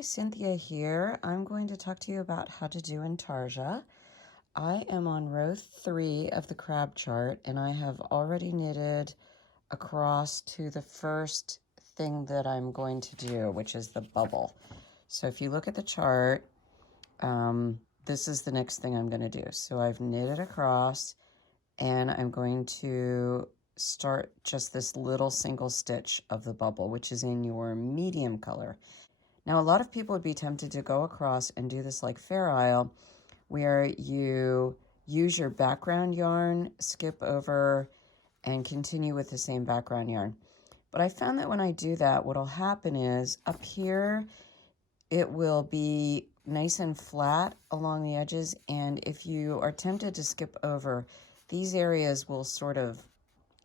Hi, Cynthia here. I'm going to talk to you about how to do Intarsia. I am on row 3 of the crab chart, and I have already knitted across to the first thing that I'm going to do, which is the bubble. So if you look at the chart, this is the next thing I'm going to do. So I've knitted across, and I'm going to start just this little single stitch of the bubble, which is in your medium color. Now, a lot of people would be tempted to go across and do this like Fair Isle, where you use your background yarn, skip over, and continue with the same background yarn. But I found that when I do that, what'll happen is up here, it will be nice and flat along the edges. And if you are tempted to skip over, these areas will sort of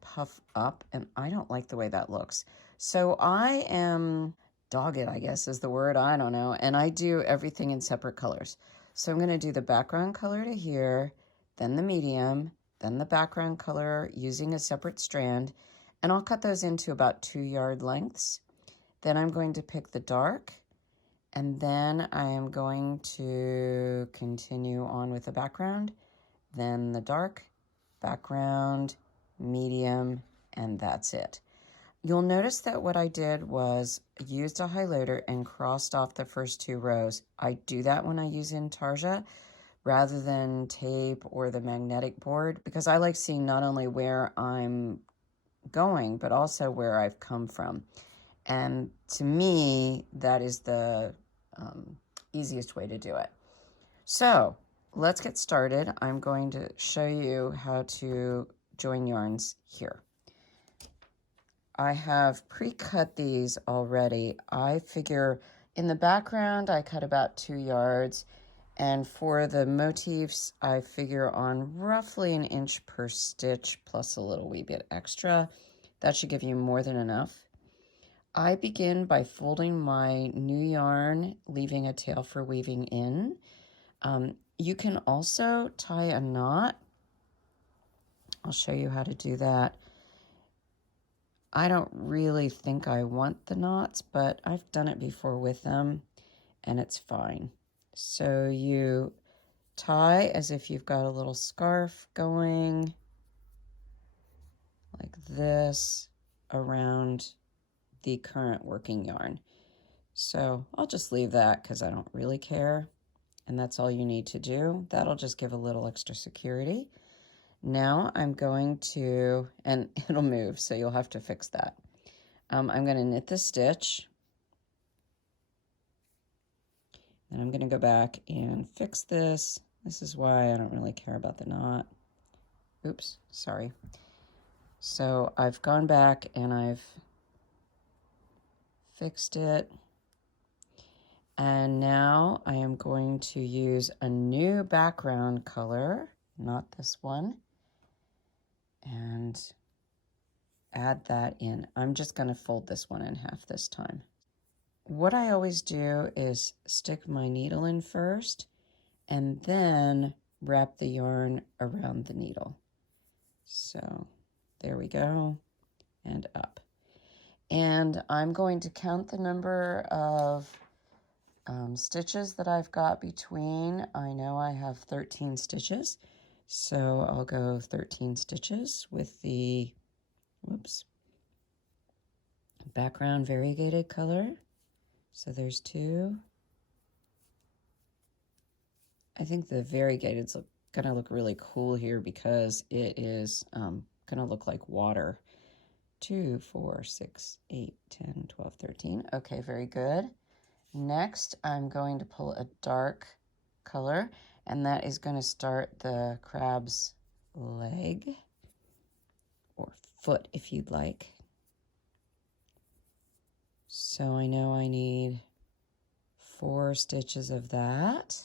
puff up, and I don't like the way that looks. So I am dogged, I guess is the word, I don't know, and I do everything in separate colors. So I'm going to do the background color to here, then the medium, then the background color using a separate strand, and I'll cut those into about 2-yard lengths. Then I'm going to pick the dark, and then I am going to continue on with the background, then the dark, background, medium, and that's it. You'll notice that what I did was used a highlighter and crossed off the first 2 rows. I do that when I use Intarsia rather than tape or the magnetic board, because I like seeing not only where I'm going, but also where I've come from. And to me, that is the easiest way to do it. So let's get started. I'm going to show you how to join yarns here. I have pre-cut these already. I figure in the background, I cut about 2 yards. And for the motifs, I figure on roughly 1 inch per stitch plus a little wee bit extra. That should give you more than enough. I begin by folding my new yarn, leaving a tail for weaving in. You can also tie a knot. I'll show you how to do that. I don't really think I want the knots, but I've done it before with them, and it's fine. So you tie as if you've got a little scarf going, like this, around the current working yarn. So I'll just leave that because I don't really care, and that's all you need to do. That'll just give a little extra security. Now I'm going to, and it'll move, so you'll have to fix that. I'm going to knit the stitch. Then I'm going to go back and fix this. This is why I don't really care about the knot. Oops, sorry. So I've gone back and I've fixed it. And now I am going to use a new background color, not this one, and add that in. I'm just going to fold this one in half this time. What I always do is stick my needle in first and then wrap the yarn around the needle. So there we go, and up. And I'm going to count the number of stitches that I've got between. I know I have 13 stitches, so I'll go 13 stitches with the, whoops, background variegated color. So there's 2. I think the variegated's gonna look really cool here because it is gonna look like water. 2, 4, 6, 8, 10, 12, 13. Okay, very good. Next, I'm going to pull a dark color, and that is going to start the crab's leg, or foot if you'd like. So I know I need 4 stitches of that.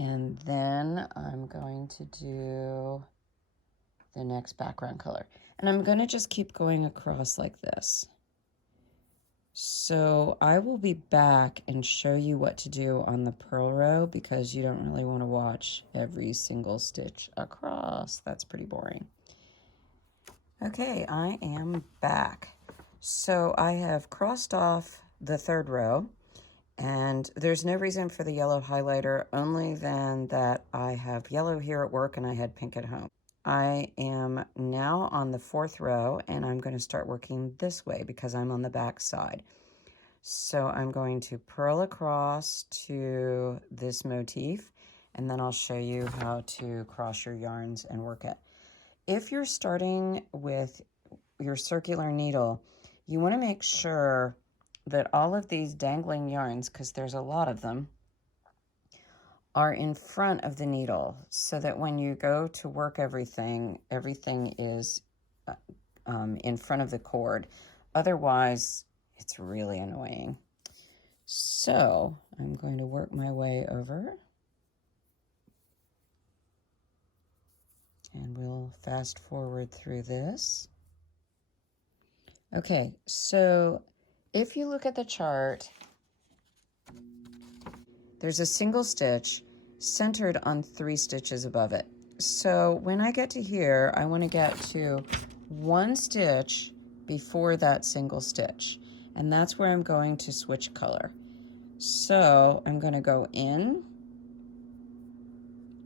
And then I'm going to do the next background color. And I'm going to just keep going across like this. So I will be back and show you what to do on the purl row because you don't really want to watch every single stitch across. That's pretty boring. Okay, I am back. So I have crossed off the third row, and there's no reason for the yellow highlighter, only than that I have yellow here at work and I had pink at home. I am now on the fourth row, and I'm going to start working this way because I'm on the back side. So I'm going to purl across to this motif, and then I'll show you how to cross your yarns and work it. If you're starting with your circular needle, you want to make sure that all of these dangling yarns, because there's a lot of them, are in front of the needle so that when you go to work everything is in front of the cord. Otherwise, it's really annoying. So I'm going to work my way over, and we'll fast forward through this. Okay, so if you look at the chart, there's a single stitch centered on 3 stitches above it. So when I get to here, I want to get to 1 stitch before that single stitch, and that's where I'm going to switch color. So I'm going to go in,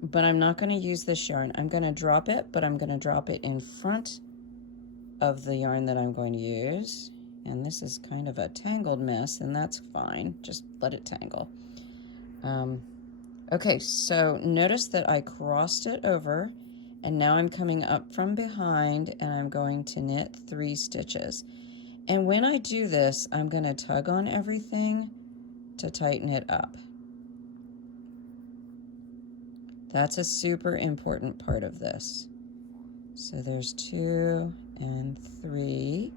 but I'm not going to use this yarn. I'm going to drop it, but I'm going to drop it in front of the yarn that I'm going to use. And this is kind of a tangled mess, and that's fine. Just let it tangle. Okay, so notice that I crossed it over, and now I'm coming up from behind, and I'm going to knit 3 stitches. And when I do this, I'm going to tug on everything to tighten it up. That's a super important part of this. So there's 2 and 3.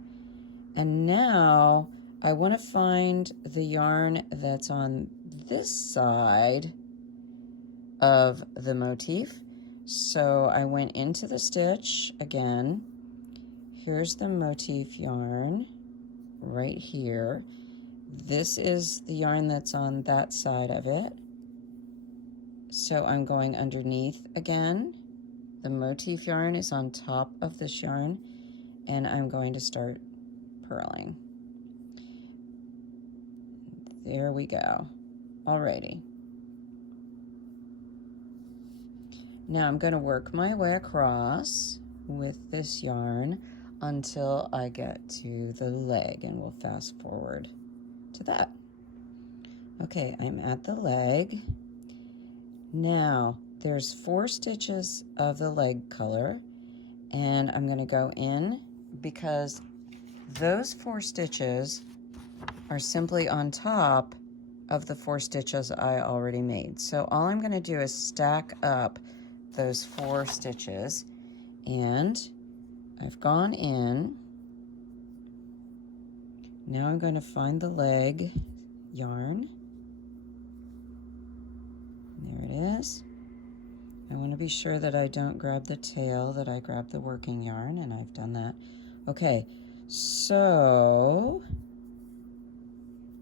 And now I want to find the yarn that's on this side of the motif. So I went into the stitch again. Here's the motif yarn right here. This is the yarn that's on that side of it. So I'm going underneath again. The motif yarn is on top of this yarn, and I'm going to start purling. There we go. Alrighty. Now I'm going to work my way across with this yarn until I get to the leg, and we'll fast forward to that. Okay, I'm at the leg. Now there's 4 stitches of the leg color, and I'm going to go in because those 4 stitches are simply on top of the 4 stitches I already made. So all I'm going to do is stack up those 4 stitches, and I've gone in. Now I'm going to find the leg yarn. There it is. I want to be sure that I don't grab the tail, that I grab the working yarn, and I've done that. Okay, so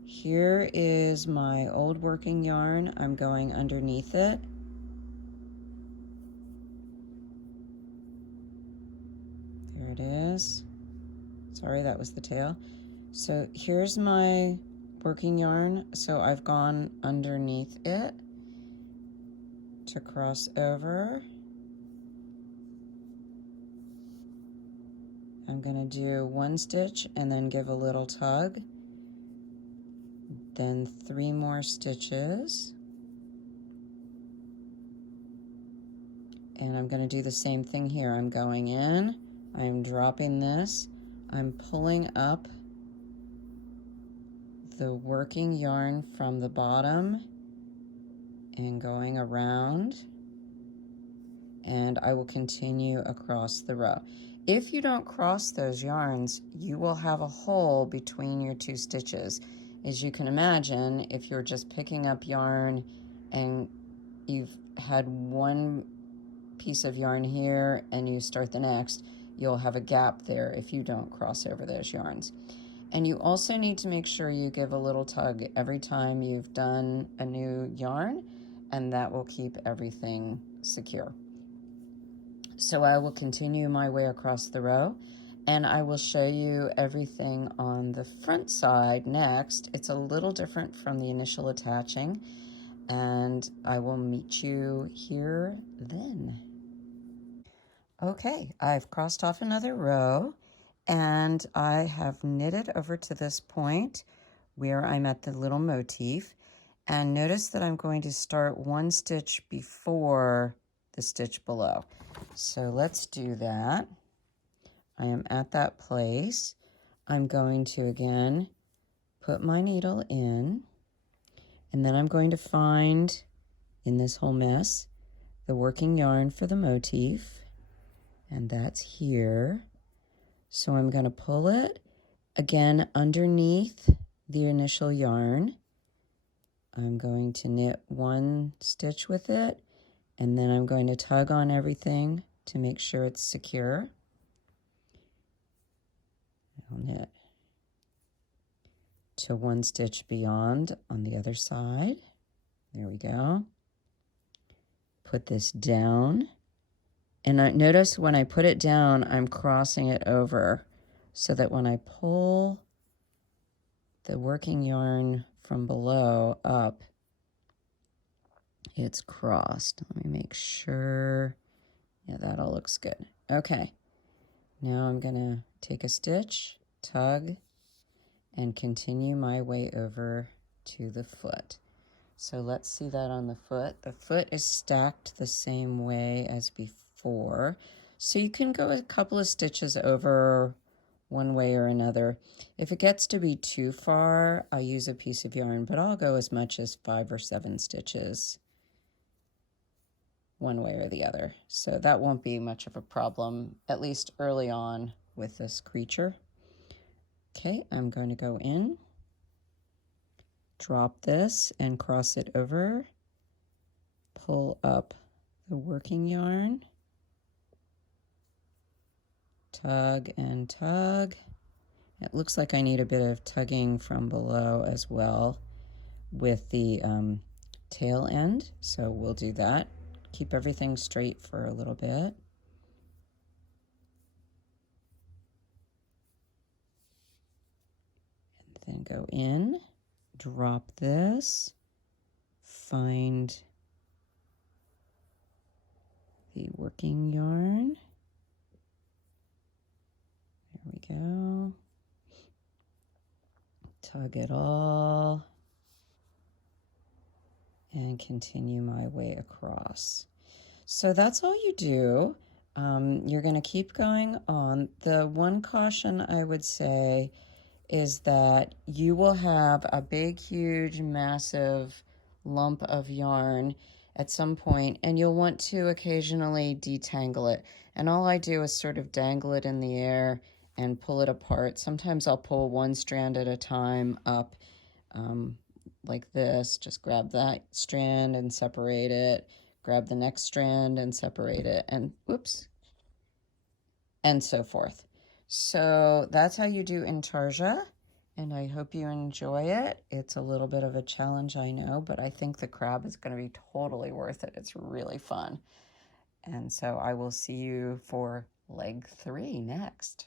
here is my old working yarn. I'm going underneath it. There it is. Sorry, that was the tail. So here's my working yarn. So I've gone underneath it to cross over. I'm going to do 1 stitch and then give a little tug. Then 3 more stitches. And I'm going to do the same thing here. I'm going in, I'm dropping this, I'm pulling up the working yarn from the bottom and going around, and I will continue across the row. If you don't cross those yarns, you will have a hole between your 2 stitches. As you can imagine, if you're just picking up yarn and you've had 1 piece of yarn here and you start the next, you'll have a gap there if you don't cross over those yarns. And you also need to make sure you give a little tug every time you've done a new yarn, and that will keep everything secure. So I will continue my way across the row, and I will show you everything on the front side next. It's a little different from the initial attaching, and I will meet you here then. Okay, I've crossed off another row, and I have knitted over to this point where I'm at the little motif, and notice that I'm going to start one stitch before the stitch below. So let's do that. I am at that place. I'm going to again put my needle in, and then I'm going to find in this whole mess the working yarn for the motif, and that's here. So I'm going to pull it again underneath the initial yarn. I'm going to knit one stitch with it, and then I'm going to tug on everything to make sure it's secure. I'll knit to one stitch beyond on the other side. There we go. Put this down, and I notice when I put it down, I'm crossing it over so that when I pull the working yarn from below up, it's crossed. Let me make sure. Yeah, that all looks good. Okay, now I'm gonna take a stitch, tug, and continue my way over to the foot. So let's see that on the foot. The foot is stacked the same way as before. So you can go a couple of stitches over one way or another. If it gets to be too far, I use a piece of yarn, but I'll go as much as 5 or 7 stitches one way or the other. So that won't be much of a problem, at least early on with this creature. Okay, I'm going to go in, drop this and cross it over, pull up the working yarn, tug and tug. It looks like I need a bit of tugging from below as well with the tail end, so we'll do that. Keep everything straight for a little bit. And then go in, drop this, find the working yarn. There we go. Tug it all and continue my way across. So that's all you do. You're going to keep going on. The one caution I would say is that you will have a big, huge, massive lump of yarn at some point, and you'll want to occasionally detangle it. And all I do is sort of dangle it in the air and pull it apart. Sometimes I'll pull one strand at a time up like this. Just grab that strand and separate it, grab the next strand and separate it, and whoops, and so forth. So that's how you do Intarsia, and I hope you enjoy it. It's a little bit of a challenge, I know, but I think the crab is going to be totally worth it. It's really fun. And so I will see you for leg 3 next.